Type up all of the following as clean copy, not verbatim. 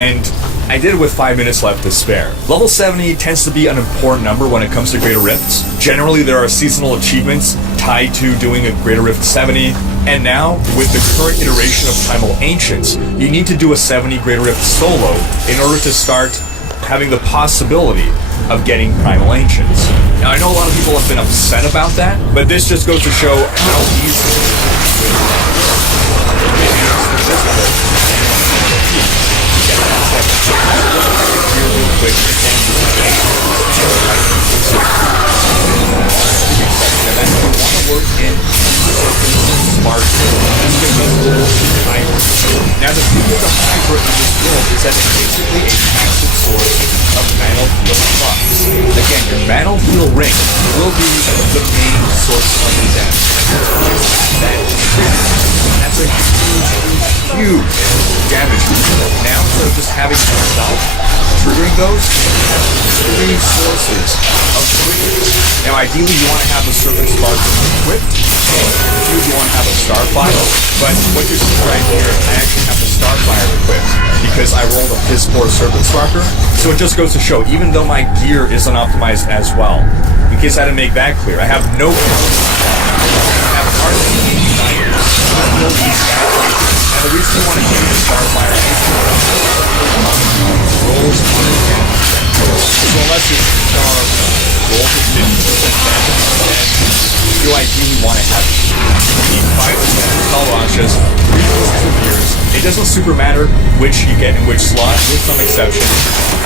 And I did it with 5 minutes left to spare. Level 70 tends to be an important number when it comes to Greater Rifts. Generally, there are seasonal achievements tied to doing a Greater Rift 70. And now, with the current iteration of Primal Ancients, you need to do a 70 Greater Rift solo in order to start having the possibility of getting Primal Ancients. Now, I know a lot of people have been upset about that, but this just goes to show how easy Now the beauty of the Hydra in this build is that it's basically a passive source of Malthael buffs. Again, your Malthael ring will be the main source of the damage. That's a huge damage. Now, instead of just having yourself triggering those, three sources of triggers. Now, ideally, you want to have the Serpent Sparkle equipped. You want to have a Starfire, but what you're seeing right here, I actually have the Starfire equipped because I rolled a piss poor Serpent Sparker. So it just goes to show, even though my gear isn't optimized as well, in case I didn't make that clear, I have no I have hardly any desires. And the reason you want to use the Starfire rolls 1 in 10. So unless your star rolls at 50% damage, then you ideally want to have 5% Tall Rashas, 3 pieces of gears. It doesn't super matter which you get in which slot, with some exceptions.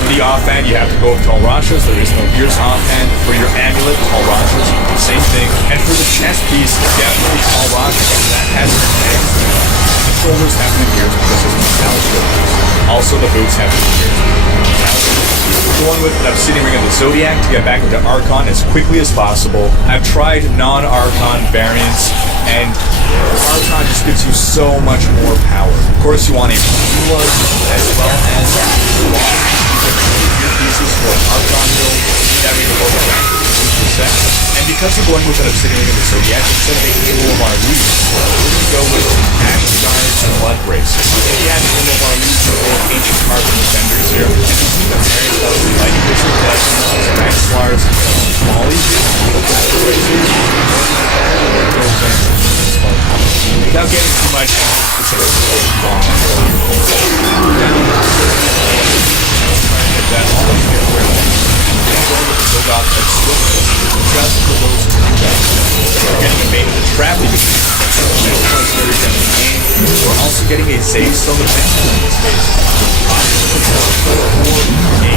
For the offhand, you have to go with Tall Rashas. There is no gears offhand. For your amulet, Tall Rashas, same thing. And for the chest piece, definitely Tall Rashas. That has an edge. The shoulders have the gears because there's no metal shoulders. Also, the boots have the gears. We're going with an Obsidian Ring of the Zodiac to get back into Archon as quickly as possible. I've tried non-Archon variants, and Archon just gives you so much more power. Of course, you want a Blood as well as pieces for Archon build. That means we're going back to 50%. And because we're going with an Obsidian Ring of the Zodiac, instead of a Halo of our Leaves, we're going to go with Ashen Guards and Blood Braces. If you had Halo of our Leaves, we're going with Ancient Carbon Defenders here. And you see the various levels like Wizard Blessings, Maxlars, Mollies, Blood Braces, without getting too much specific. That almost get rid of it. Going with the Zogoth and just for those two guys. We're getting a Bane of the Trap because it's very definitely game. We're also getting a save stone defense in this case. Or a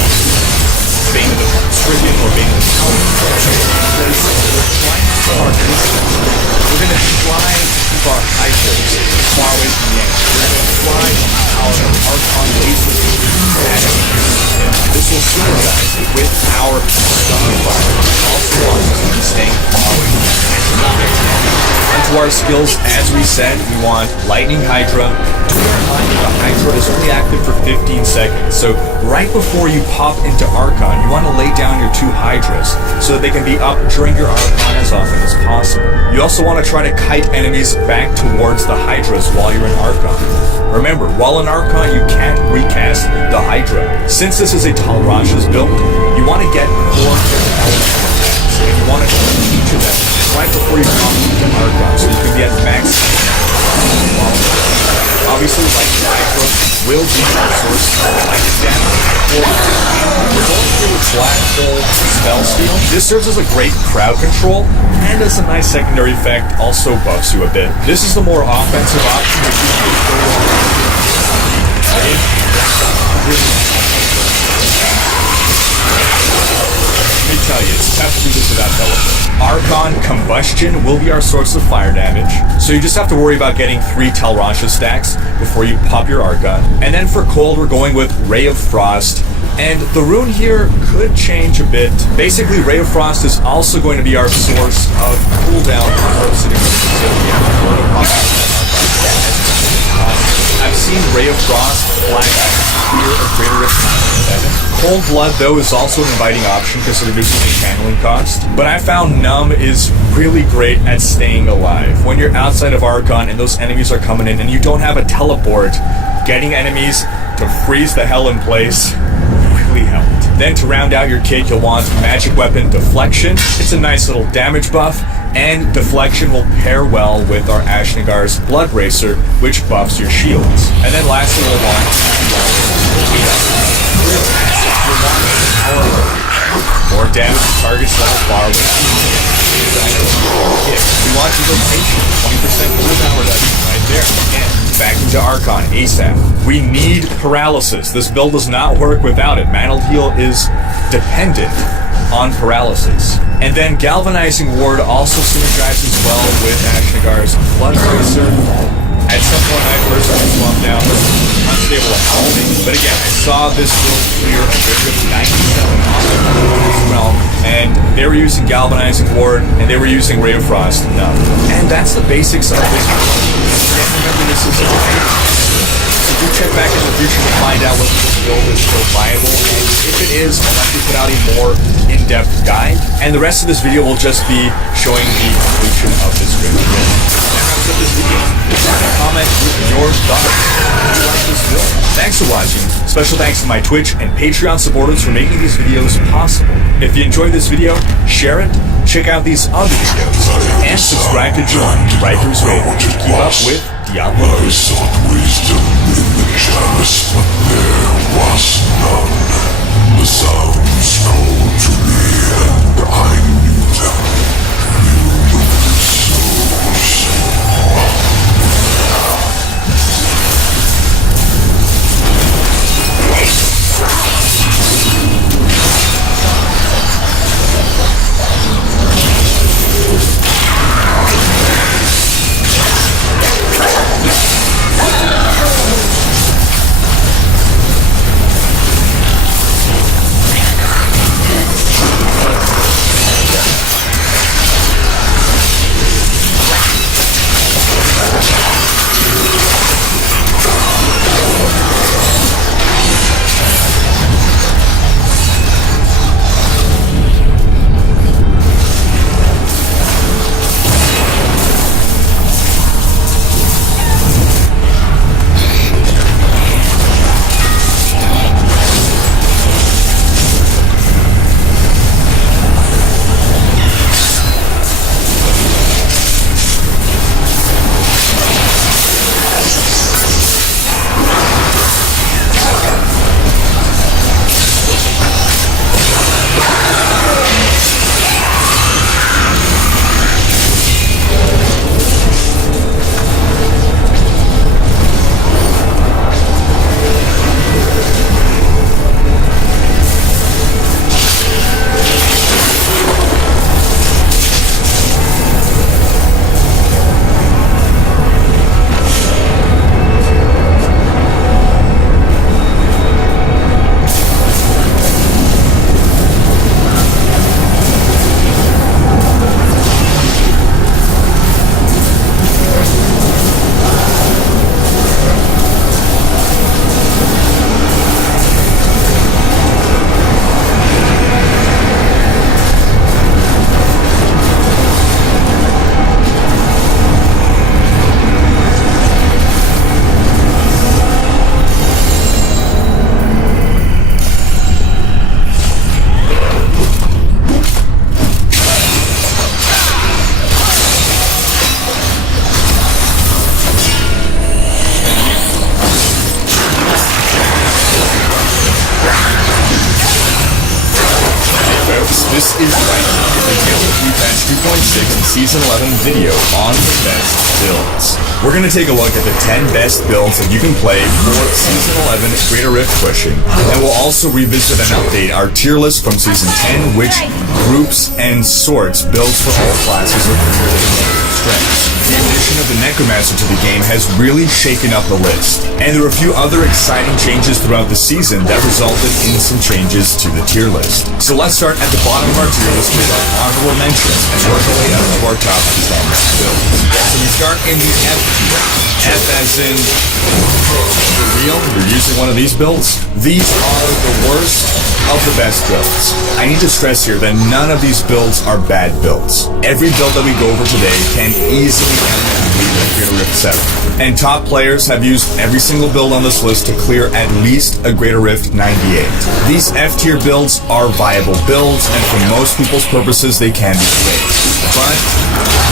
Bane of the Stricken or Bane of the Tower. Because we're trying to keep our distance. We're going to try to keep our Hydras far away from the edge. We're going to try our Archon lasers. This will synergize with our Starfire. Also wants us to be staying far away from the edge. Onto our skills, as we said, we want Lightning Hydra. To remind you, the Hydra is only active for 15 seconds. So right before you pop into Archon, you want to lay down your 2 Hydras so that they can be up during your Archon as often as possible. You also want to try to kite enemies back towards the Hydras while you're in Archon. Remember, while in Archon, you can't recast the Hydra. Since this is a Tall Rashas build, you want to get 4 different elements. And you want to kill each of them right before you come into Archon, so you can be at max. Obviously, like the Hydra will be your source of light damage. We're going here with Black Hole Spell Steal. This serves as a great crowd control, and as a nice secondary effect, also buffs you a bit. This is the more offensive option, which you can go Let me tell you, it's tough to do this without teleport. Archon Combustion will be our source of fire damage, so you just have to worry about getting 3 Tel Rasha stacks before you pop your Archon. And then for cold, we're going with Ray of Frost. And the rune here could change a bit. Basically, Ray of Frost is also going to be our source of cooldown on our Obsidian Ring. I've seen Ray of Frost, Black Spear, or Greater Rift 7. Cold Blood, though, is also an inviting option because it reduces the channeling cost. But I found Numb is really great at staying alive. When you're outside of Archon and those enemies are coming in and you don't have a teleport, getting enemies to freeze the hell in place really helped. Then to round out your kit, you'll want magic weapon Deflection. It's a nice little damage buff, and Deflection will pair well with our Ashnagar's Blood Racer, which buffs your shields. And then lastly, we'll want more damage to targets that are far away. We want to go patient, 20% cooldown reduction right there. And back into Archon, ASAP. We need paralysis. This build does not work without it. Malthael is dependent on paralysis. And then Galvanizing Ward also synergizes well with Ashnagar's Blood Racer. At some point I personally swapped down Unstable Housing, but again, I saw this build clear a rate of 97 as well, and they were using Galvanizing Ward, and they were using Ray of Frost. No. And that's the basics of this build. And remember, this is a so do check back in the future to find out whether this build is still viable, and if it is, I'll likely put out a more in-depth guide, and the rest of this video will just be showing the evolution of this build. That wraps up this video. Comment with your thoughts. How do you like this build? Thanks for watching. Special thanks to my Twitch and Patreon supporters for making these videos possible. If you enjoyed this video, share it, check out these other videos, and subscribe to join Riker's Radio to keep up with Diablo. I sought wisdom in the chalice, but there was none. The sounds called to me, and I knew them. Human souls. This is the Diablo 3 Patch 2.6 Season 11 video on the best builds. We're going to take a look at the 10 best builds that you can play for Season 11 Greater Rift Pushing. And we'll also revisit and update our tier list from Season 10, which groups and sorts builds for all classes of strengths. The addition of the Necromancer to the game has really shaken up the list. And there were a few other exciting changes throughout the season that resulted in some changes to the tier list. So let's start at the bottom of our tier list with our honorable mentions and work our way up to our top 10 builds. So we start in the F tier. F as in, for real, you're using one of these builds? These are the worst of the best builds. I need to stress here that none of these builds are bad builds. Every build that we go over today can easily complete a Greater Rift 7. And top players have used every single build on this list to clear at least a Greater Rift 98. These F tier builds are viable builds, and for most people's purposes, they can be great. But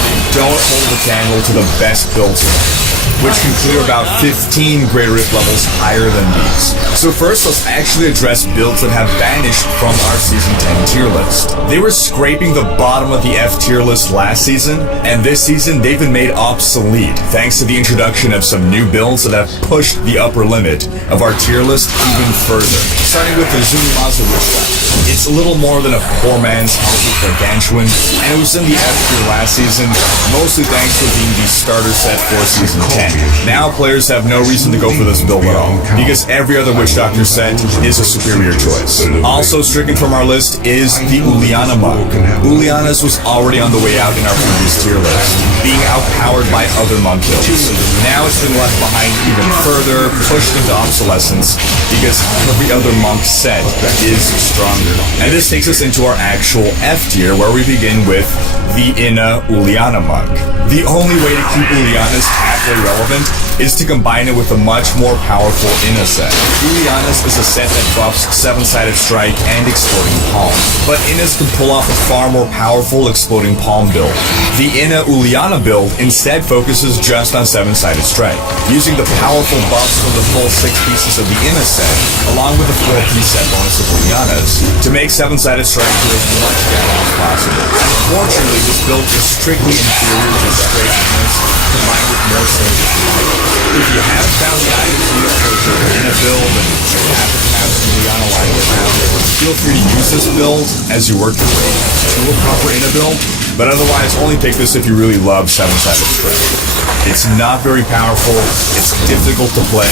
they don't hold a candle to the best builds in it, which can clear about 15 Greater Rift levels higher than these. So first, let's actually address builds that have vanished from our Season 10 tier list. They were scraping the bottom of the F tier list last season, and this season they've been made obsolete thanks to the introduction of some new builds that have pushed the upper limit of our tier list even further. Starting with the Zumimaza Witch Doctor. It's a little more than a poor man's healthy gargantuan, and it was in the F tier last season, mostly thanks to being the starter set for Season 10. Now players have no reason to go for this build at all, because every other Witch Doctor set is a superior choice. Also stricken from our list is the Uliana monk. Uliana's was already on the way out in our previous tier list, being outpowered by other monk builds. Now it's been left behind even further, pushed into obsolescence, because every other monk set is stronger. And this takes us into our actual F tier, where we begin with the Inna Uliana monk. The only way to keep Uliana's halfway relevant is to combine it with a much more powerful Inna set. Uliana's is a set that buffs 7-sided strike and exploding palm, but Inna's can pull off a far more powerful exploding palm build. The Inna Uliana build instead focuses just on 7-sided strike, using the powerful buffs from the full 6 pieces of the Inna set, along with the 4-piece set bonus of Uliana's, to make 7-sided strike do as much damage as possible. Unfortunately, this build is strictly inferior to straight Innas, combined with more synergy. If you haven't found the items yet for your Inna build and you happen to have some Uliana lying around, feel free to use this build as you work your way to a proper Inna build, but otherwise only pick this if you really love 7-sided strike. It's not very powerful, it's difficult to play.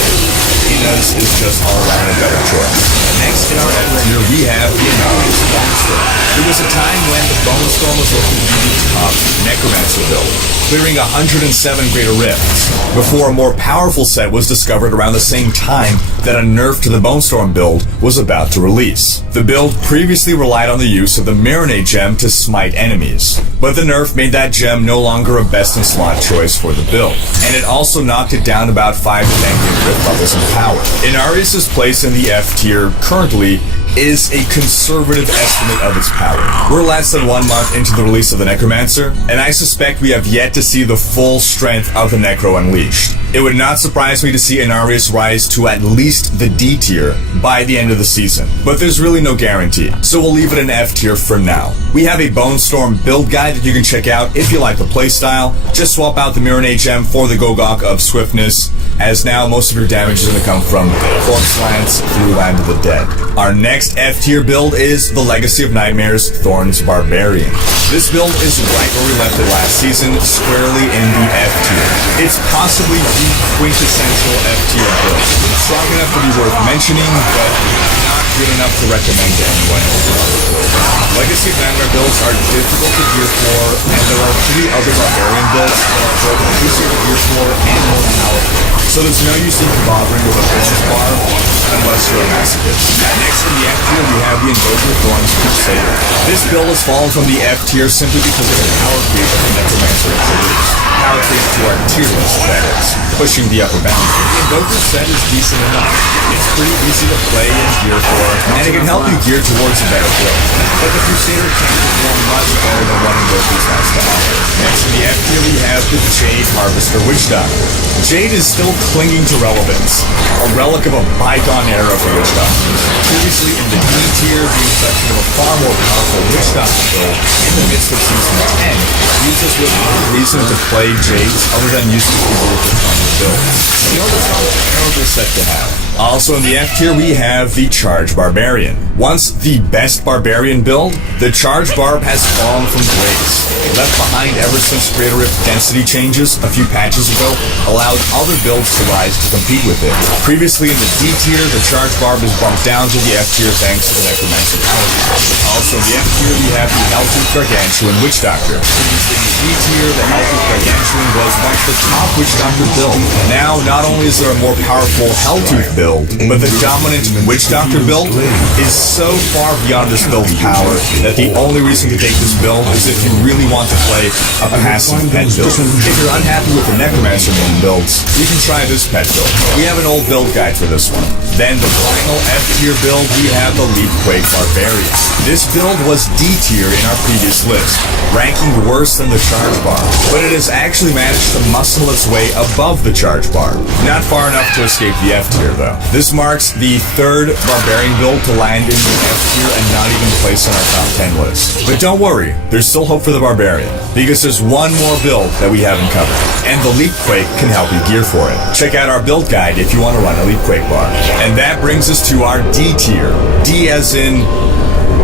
Inna's is just all around a better choice. Next in our F tier, we have the Anonymous Bone Storm. There was a time when the Bone Storm was looking to be the top Necromancer build, clearing 107 Greater Rifts, before a more powerful set was discovered around the same time that a nerf to the Bone Storm build was about to release. The build previously relied on the use of the Marinade gem to smite enemies, but the nerf made that gem no longer a best in slot choice for the build, and it also knocked it down about 5 to 10 Greater Rift levels in power. Inarius' place in the F tier currently is a conservative estimate of its power. We're less than 1 month into the release of the Necromancer, and I suspect we have yet to see the full strength of the Necro unleashed. It would not surprise me to see Inarius rise to at least the D tier by the end of the season, but there's really no guarantee, so we'll leave it in F tier for now. We have a Bone Storm build guide that you can check out if you like the playstyle. Just swap out the Marinade gem for the Gogok of Swiftness, as now most of your damage is going to come from Corpse Lance through Land of the Dead. Our next F tier build is the Legacy of Nightmares Thorns Barbarian. This build is right where we left it last season, squarely in the F tier. It's possibly the quintessential F tier build. It's strong enough to be worth mentioning, but not good enough to recommend to anyone over. Legacy of Nightmare builds are difficult to gear for, and there are 3 other Barbarian builds that are both easier to gear for and more powerful. So there's no use in bothering with a bonus bar unless you're a masochist. Next in the F tier, we have the Invoker Thorns Crusader. This build has fallen from the F tier simply because of the power creep of the Necromancer introduced. Power creep to our tier list, that is, pushing the upper boundary. The Invoker set is decent enough. It's pretty easy to play and gear for, and it can help you gear towards a better build. But the Crusader can perform much better than what Invoker's has to offer. Next in the F tier, we have the Jade Harvester Witch Doctor. Jade is still clinging to relevance, a relic of a bygone era for Witch Doctors. Previously in the D tier, the introduction of a far more powerful Witch Doctor build in the midst of Season 10 leaves us with no reason to play Jades other than using the Wolf's build. Still, it's not a terrible set to have. Also in the F tier, we have the Charge Barbarian. Once the best Barbarian build, the Charge Barb has fallen from grace. Left behind ever since Greater Rift density changes a few patches ago allowed other builds to rise to compete with it. Previously in the D tier, the Charge Barb is bumped down to the F tier thanks to the Necromancer power. Also in the F tier, we have the Malthael Gargantuan Witch Doctor. Previously in the D tier, the Helltooth Gargantuan was once the top Witch Doctor build. Now, not only is there a more powerful Helltooth build, but the dominant Witch Doctor build is so far beyond this build's power that the only reason to take this build is if you really want to play a passive pet build. If you're unhappy with the Necromancer main builds, you can try this pet build. We have an old build guide for this one. Then the final F tier build, we have the Leapquake Barbarian. This build was D tier in our previous list, ranking worse than the charge bar, but it has actually managed to muscle its way above the charge bar. Not far enough to escape the F tier though. This marks the third Barbarian build to land in the F tier and not even placed on our top 10 list. But don't worry, there's still hope for the Barbarian, because there's one more build that we haven't covered, and the Leapquake can help you gear for it. Check out our build guide if you want to run a Leapquake bar. And that brings us to our D tier. D as in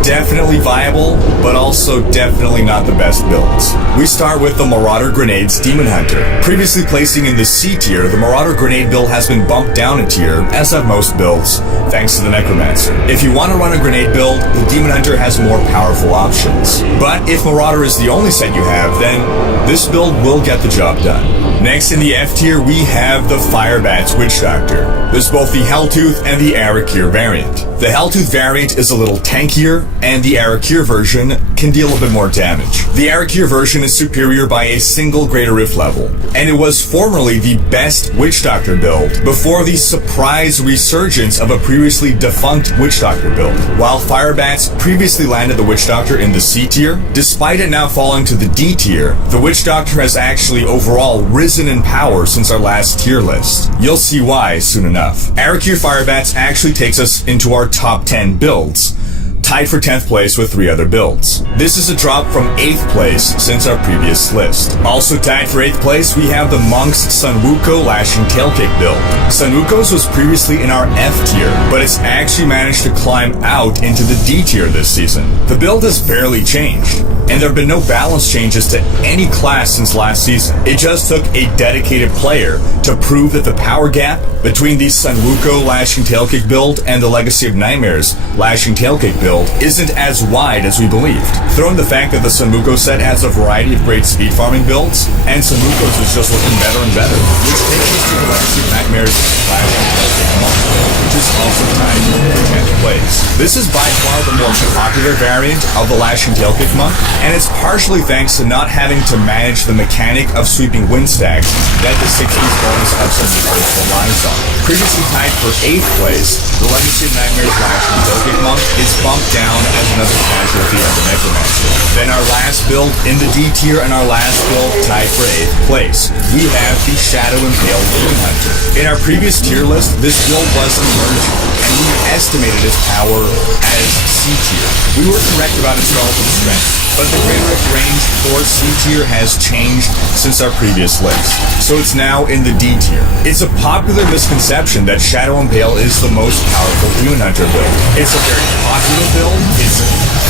definitely viable, but also definitely not the best builds. We start with the Marauder Grenades Demon Hunter. Previously placing in the C tier, the Marauder Grenade build has been bumped down a tier, as have most builds, thanks to the Necromancer. If you want to run a grenade build, the Demon Hunter has more powerful options. But if Marauder is the only set you have, then this build will get the job done. Next in the F tier, we have the Firebats Witch Doctor. There's both the Helltooth and the Arakir variant. The Helltooth variant is a little tankier, and the Arakir version can deal a bit more damage. The Arakir version is superior by a single Greater Rift level, and it was formerly the best Witch Doctor build before the surprise resurgence of a previously defunct Witch Doctor build. While Firebats previously landed the Witch Doctor in the C tier, despite it now falling to the D tier, the Witch Doctor has actually overall risen in power since our last tier list. You'll see why soon enough. Arakir Firebats actually takes us into our top 10 builds, tied for 10th place with 3 other builds. This is a drop from 8th place since our previous list. Also tied for 8th place, we have the Monk's Sunwuko Lashing Tailkick build. Sunwuko's was previously in our F tier, but it's actually managed to climb out into the D tier this season. The build has barely changed, and there have been no balance changes to any class since last season. It just took a dedicated player to prove that the power gap between the Sunwuko Lashing Tailkick build and the Legacy of Nightmares Lashing Tailkick build isn't as wide as we believed. Throw in the fact that the Sunwuko set has a variety of great speed farming builds, and Sunwuko's is just looking better and better, which takes us to the Legacy of Nightmares Lashing Tailkick monk, which is also tied for 10th place. This is by far the more popular variant of the Lashing Tailkick monk, and it's partially thanks to not having to manage the mechanic of sweeping wind stacks that the 60s bonus of Sunwuko relies on. Previously tied for 8th place, the Legacy of Nightmares Lashing Tailkick monk is bumped down as another casualty of the Necromancer. Then our last build in the D tier and our last build tied for 8th place. We have the Shadow Impaled Demon Hunter. In our previous tier list, this build was emerging, and we estimated its power as C tier. We were correct about its relative strength, but the Greater Rift range for C tier has changed since our previous list, so it's now in the D tier. It's a popular misconception that Shadow Impale is the most powerful Demon Hunter build. It's a very popular build, it's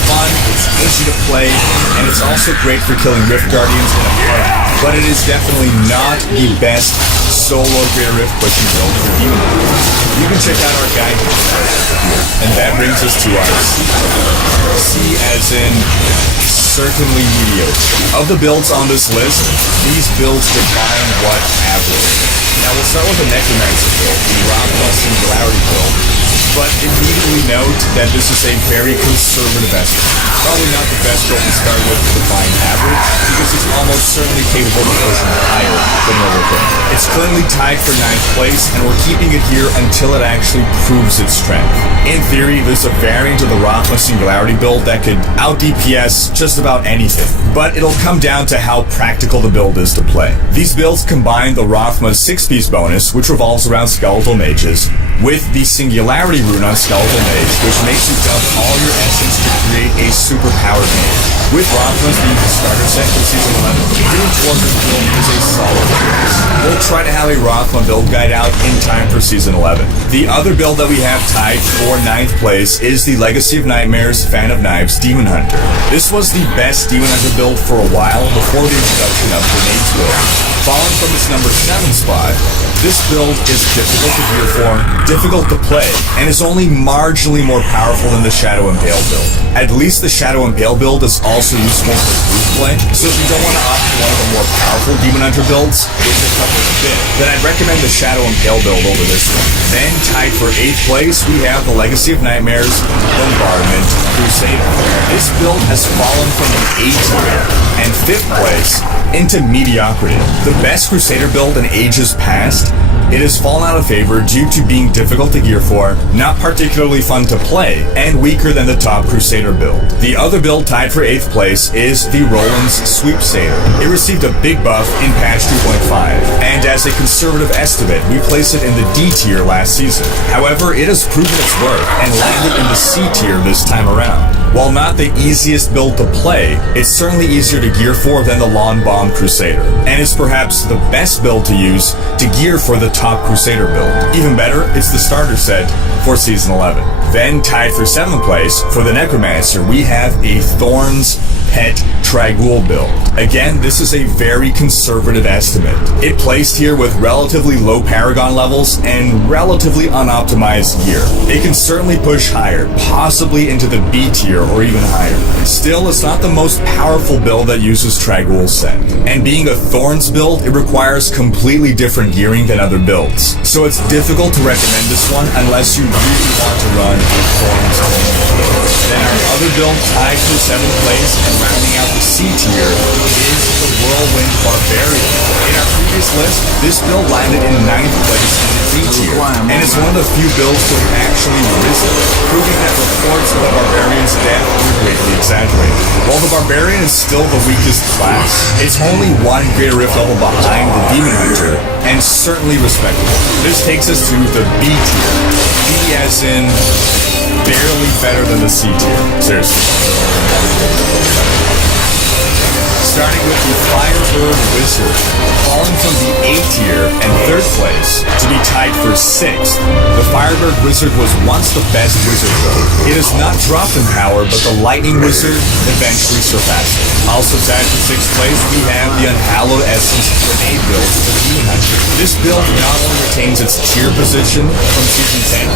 fun, it's easy to play, and it's also great for killing Rift Guardians in a party, but it is definitely not the best solo Greater Rift pushing build for Demon Hunters. You can check out our guide here, and that brings us to our C as in certainly mediocre. Of the builds on this list, these builds define what average. Now we'll start with the Necromancer build, the Rockball Singularity build, but immediately note that this is a very conservative estimate. Probably not the best build to start with to define average, because it's almost certainly capable of pushing higher than level 10. It's currently tied for 9th place, and we're keeping it here until it actually proves its strength. In theory, there's a variant of the Rockma Singularity build that could out-DPS just about anything, but it'll come down to how practical the build is to play. These builds combine the Rothma 6-piece bonus, which revolves around Skeletal Mages, with the Singularity rune on Skeletal Mage, which makes you dump all your essence to create a super-powered mage. With Rothmas being the starter set for Season 11, doing towards this build is a solid choice. We'll try to have a Rothma build guide out in time for Season 11. The other build that we have tied for 9th place is the Legacy of Nightmares Fan of Knives Demon Hunter. This was the best Demon Hunter build for a while before the introduction of Grenades build. Falling from its number 7 spot, this build is difficult to gear for, difficult to play, and is only marginally more powerful than the Shadow Impale build. At least the Shadow Impale build is also useful for group play, so if you don't want to opt for one of the more powerful Demon Hunter builds, which are covered a bit, then I'd recommend the Shadow Impale build over this one. Then, tied for 8th place, we have the Legacy of Nightmares, Bombardment, Crusader. This build has fallen from an A tier, and 5th place, into mediocrity. The best Crusader build in ages past, it has fallen out of favor due to being difficult to gear for, not particularly fun to play, and weaker than the top Crusader build. The other build tied for 8th place is the Roland's Sweepsater. It received a big buff in patch 2.5, and as a conservative estimate, we placed it in the D tier last season. However, it has proven its worth and landed in the C tier this time around. While not the easiest build to play, it's certainly easier to gear for than the Lawn Bomb Crusader, and is perhaps the best build to use to gear for the top Crusader build. Even better, it's the starter set for Season 11. Then, tied for 7th place, for the Necromancer, we have a Thorns Pet Trag'Oul build. Again, this is a very conservative estimate. It placed here with relatively low Paragon levels and relatively unoptimized gear. It can certainly push higher, possibly into the B tier or even higher. Still, it's not the most powerful build that uses Trag'Oul's set. And being a Thorns build, it requires completely different gearing than other builds. So it's difficult to recommend this one unless you really want to run a Thorns build. Then our other build tied for 7th place and rounding out the C tier is the Whirlwind Barbarian. In our previous list, this build landed in 9th place in the D tier, and it's one of the few builds to have actually risen, proving that reports of the Barbarian's death were greatly exaggerated. While the Barbarian is still the weakest class, it's only one greater rift level behind the Demon Hunter, and certainly respectable. This takes us to the B tier. B as in barely better than the C tier. Seriously. Starting with the Firebird Wizard, falling from the A tier and 3rd place to be tied for 6th. The Firebird Wizard was once the best wizard build. It has not dropped in power, but the Lightning Wizard eventually surpassed it. Also tied for 6th place, we have the Unhallowed Essence Grenade build for the Demon Hunter. This build not only retains its tier position from Season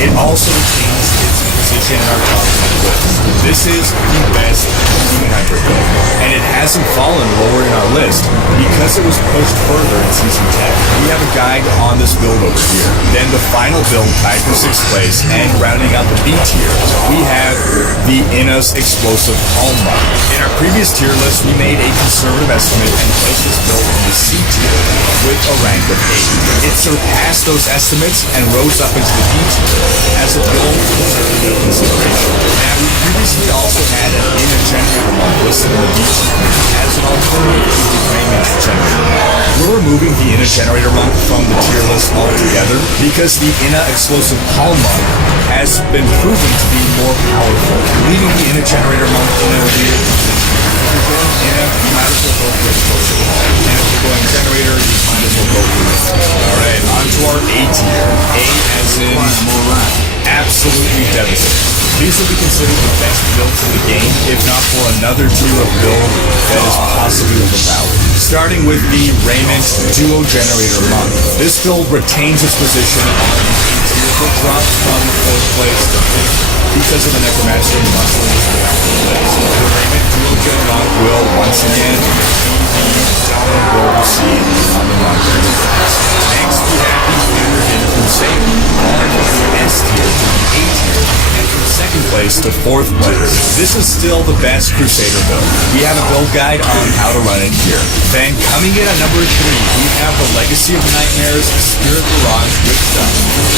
10, it also retains its position in our top 10 list. This is the best Demon Hunter build, and it hasn't fallen lower in our list because it was pushed further in Season 10. We have a guide on this build over here. Then the final build tied for 6th place and rounding out the B tier, we have the Inna's Explosive Hallmark. In our previous tier list, we made a conservative estimate and placed this build in the C tier with a rank of 8. It surpassed those estimates and rose up into the D tier as a build deserving of consideration. Now, we previously also had an Inna Generator monk listed in the D tier as an alternative to the Rayman's Generator. We're removing the Inna Generator monk from the tier list altogether because the Inna Explosive Hallmark has been proven to be more powerful, leaving the Inna Generator monk in a weird position. If you're going Inna, you might as well go for Explosive. And if you're going Generator, you might as well go for it. Alright, on to our A tier. A as in absolutely devastating. These will be considered the best builds in the game, if not for another tier of build that is possibly overpowered. Starting with the Raiment Duo Generator monk. This build retains its position on the tier, but drops from 4th place to 5th because of the Necromancer muscle is without the list. The Raiment Duo Gen monk will once again be the dominant build we see on the monk. Next, we have the Hammerhead Crusader, falling from the S tier to the A tier, and from 2nd place to 4th place. This is still the best Crusader build. We have a build guide on how to run it here. Then, coming in at number 3, we have the Legacy of Nightmares Spirit Barrage Witch Up.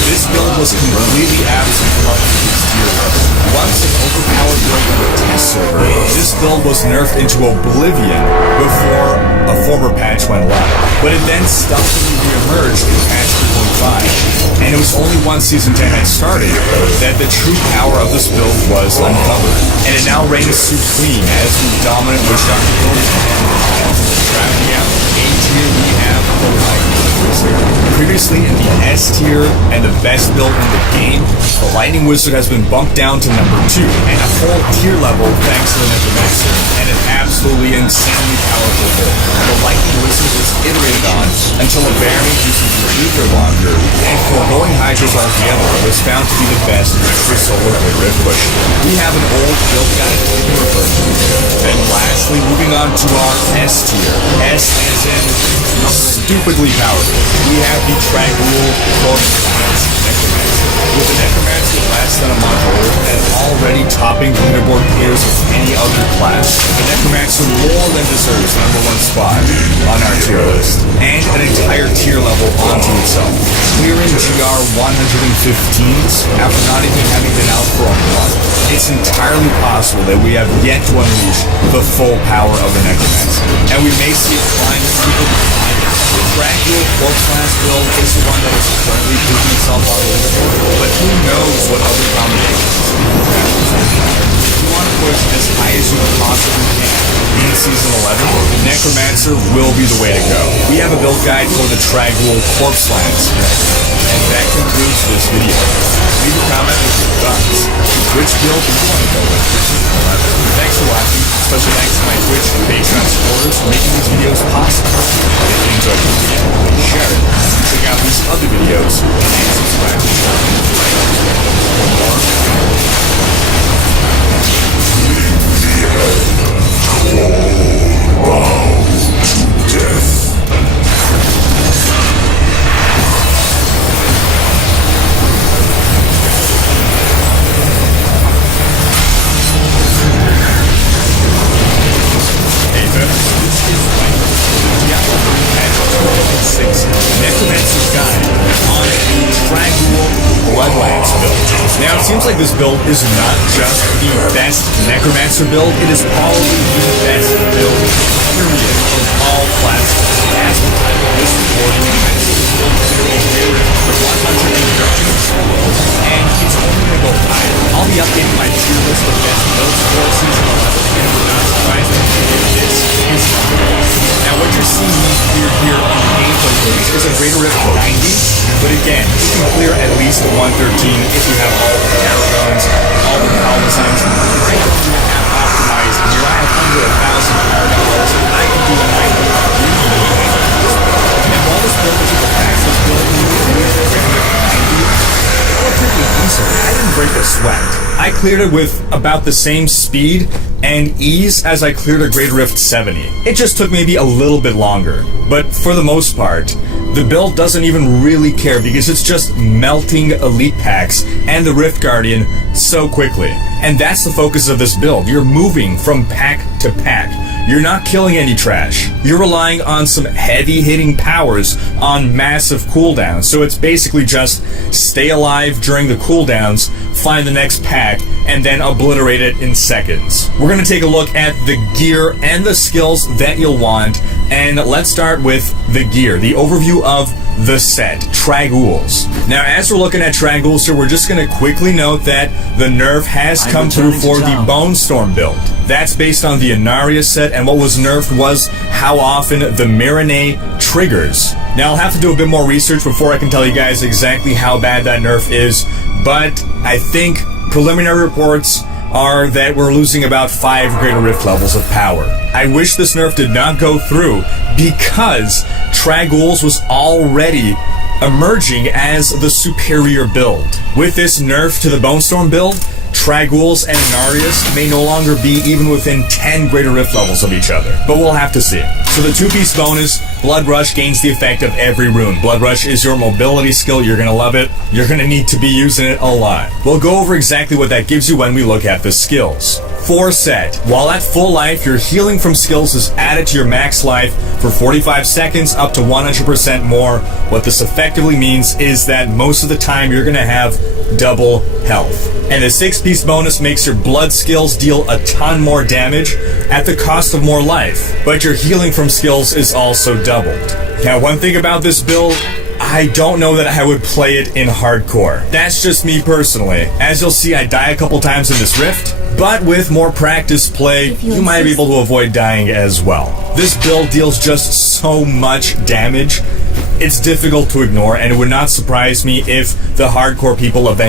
This build was completely absent from its tier list. Once an overpowered build on the test server, this build was nerfed into oblivion before a former patch went live. But it then stealthily re-emerged in patch 2.5, and it was only once Season 10 had started that the true power of this build was uncovered, and it now reigns supreme as the dominant Witch Doctor build. Rounding out A tier, we have the Lightning. Wizard. Previously in the S tier and the best build in the game, the Lightning Wizard has been bumped down to number 2, and a whole tier level thanks to the Necromancer, and an absolutely insanely powerful build. The Lightning Wizard was iterated on until a variant using the Ether Longer and foregoing Hydras altogether was found to be the best for Solar Great Rift push. We have an old build guide that we can refer to. And lastly, moving on to our S tier. S as in stupidly powerful. We have the Tragul Corpse Class Necromancer. With the Necromancer less than a month old and already topping leaderboard players of any other class, the Necromancer more than deserves the #1 spot on our tier list, and an entire tier level onto itself. Clearing GR 115s after not even having been out for a month, it's entirely possible that we have yet to unleash the full power of the Necromancer, and we may see it climb super high. The Tragul Corpse Class build is the one that is currently proving itself on the leaderboard, but who knows what other combinations you want to push as high as you possibly can in Season 11, Necromancer will be the way to go. We have a build guide for the Tragul Corpse Class, and that concludes this video. Leave a comment with your thoughts. Which build do you want to go with for Season 11? Thanks for watching. Special thanks to my Twitch and Patreon supporters for making these videos possible. If you enjoyed the video, please share it. Check out these other videos and subscribe to the channel. For Diablo Necromancer's Guide on the Tragul Bloodlands build. Now, it seems like this build is not just the best Necromancer build, it is probably the best build, period, of all classes. As the title of this recording, I see this build clearly for 100 instructions, and it's only going to go higher. I'll be updating my tier list of best builds for Season 11, and it would not surprise me if this is number 1. Now, what you're seeing here on the gameplay page is a Greater Rift 90, but again, you can clear at least 113 if you have all the Aragons, all the Palazans. I don't even have optimized here. I have under 1,000 Aragons, and I can do a 90. And while this build is a fastest build in the Greater Rift 90, relatively easily, I didn't break a sweat. I cleared it with about the same speed and ease as I cleared a Greater Rift 70. It just took maybe a little bit longer, but for the most part, the build doesn't even really care because it's just melting elite packs and the Rift Guardian so quickly. And that's the focus of this build. You're moving from pack to pack. You're not killing any trash. You're relying on some heavy-hitting powers on massive cooldowns. So it's basically just stay alive during the cooldowns, find the next pack, and then obliterate it in seconds. We're going to take a look at the gear and the skills that you'll want, and let's start with the gear, the overview of the set, Traguls. Now, as we're looking at Traguls here, we're just going to quickly note that the nerf has come through for the Bone Storm build. That's based on the Inaria set, and what was nerfed was how often the Mirenae triggers. Now, I'll have to do a bit more research before I can tell you guys exactly how bad that nerf is, but I think preliminary reports are that we're losing about 5 Greater Rift levels of power. I wish this nerf did not go through because Traguls was already emerging as the superior build. With this nerf to the Bone Storm build, Traguls and Inarius may no longer be even within 10 Greater Rift levels of each other, but we'll have to see. So the 2-piece bonus, Blood Rush, gains the effect of every rune. Blood Rush is your mobility skill. You're going to love it. You're going to need to be using it a lot. We'll go over exactly what that gives you when we look at the skills. For set, while at full life, your healing from skills is added to your max life for 45 seconds up to 100% more. What this effectively means is that most of the time you're going to have double health. And the 6-piece bonus makes your blood skills deal a ton more damage at the cost of more life, but your healing from skills is also doubled. Now, one thing about this build, I don't know that I would play it in hardcore. That's just me personally. As you'll see, I die a couple times in this rift, but with more practice play, you might be able to avoid dying as well. This build deals just so much damage it's difficult to ignore, and it would not surprise me if the hardcore people eventually